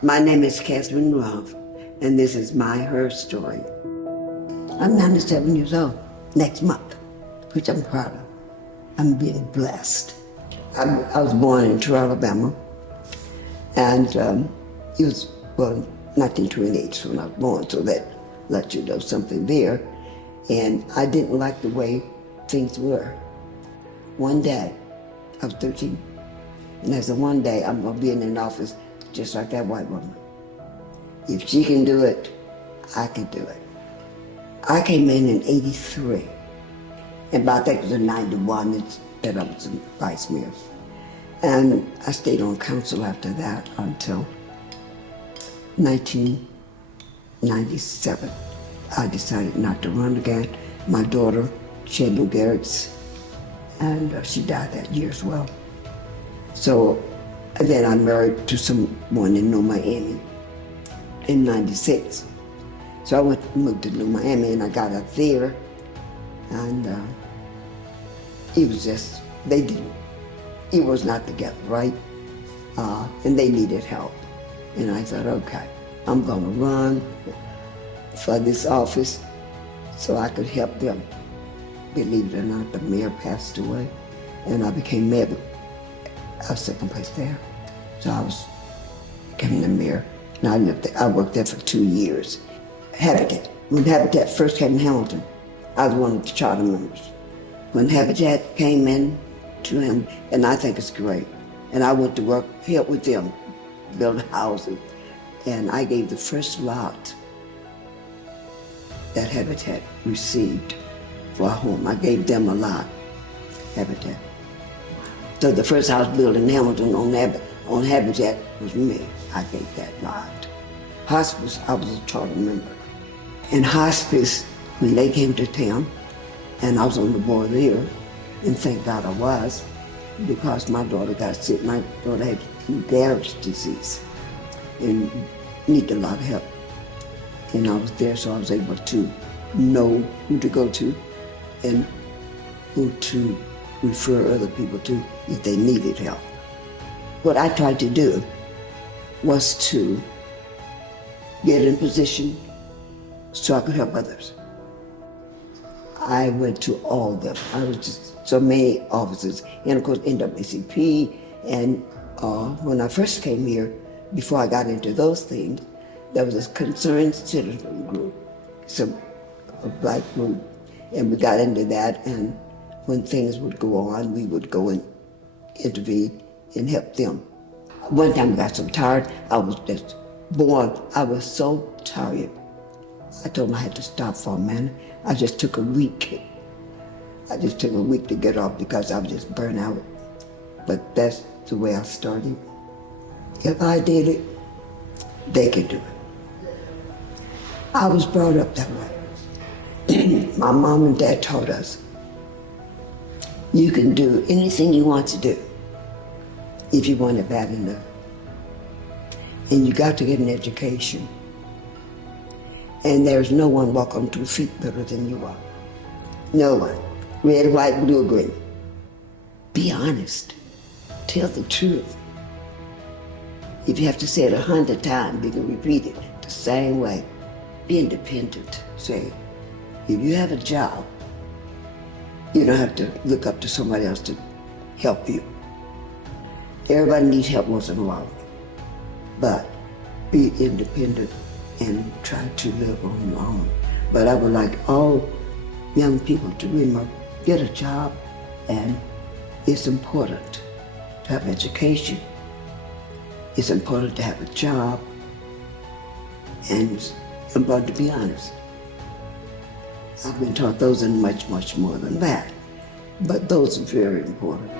My name is Katherine Rumph, and this is her story. I'm 97 years old next month, which I'm proud of. I'm being blessed. I was born in Terrell, Alabama, and it was, 1928 when I was born, so that lets you know something there. And I didn't like the way things were. One day, I was 13, and I said, one day I'm gonna be in an office just like that white woman. If she can do it, I can do it. I came in 83, and by I think it was in 91 that I was in vice mayor. And I stayed on council after that until 1997. I decided not to run again. My daughter, she had Lou Gehrig's, and she died that year as well. So then I married to someone in New Miami in 96. So I moved to New Miami and I got up there, and it was just, it was not together, right? And they needed help. And I thought, okay, I'm gonna run for this office so I could help them. Believe it or not, the mayor passed away, and I became mayor. I was second place there. So I became the mayor. And I lived there. I worked there for 2 years. Habitat. When Habitat first came in Hamilton, I was one of the charter members. When Habitat came in to him, and I think it's great. And I went to work, help with them, build houses. And I gave the first lot that Habitat received for a home. I gave them a lot, Habitat. So the first house built in Hamilton on Habitat was me. I gave that lot. Hospice, I was a charter member. And hospice, when they came to town, and I was on the board there, and thank God I was, because my daughter got sick. My daughter had Lou Gehrig's disease and needed a lot of help. And I was there, so I was able to know who to go to and who to refer other people to if they needed help. What I tried to do was to get in position so I could help others. I went to all of them. I was just so many offices, and of course NAACP, and when I first came here, before I got into those things, there was this concerned citizen group, a black group, and we got into that, and when things would go on, we would go and intervene and help them. One time I got so tired, I was just born. I was so tired. I told them I had to stop for a minute. I just took a week. I just took a week to get off because I was just burnt out. But that's the way I started. If I did it, they can do it. I was brought up that way. My mom and dad taught us, you can do anything you want to do if you want it bad enough. And you got to get an education. And there's no one walk on 2 feet better than you are. No one. Red, white, blue, or green. Be honest. Tell the truth. If you have to say it 100 times, you can repeat it the same way. Be independent. Say, if you have a job, you don't have to look up to somebody else to help you. Everybody needs help once in a while. But be independent and try to live on your own. But I would like all young people to remember, get a job, and it's important to have education. It's important to have a job, and it's important to be honest. I've been taught those and much, much more than that, but those are very important.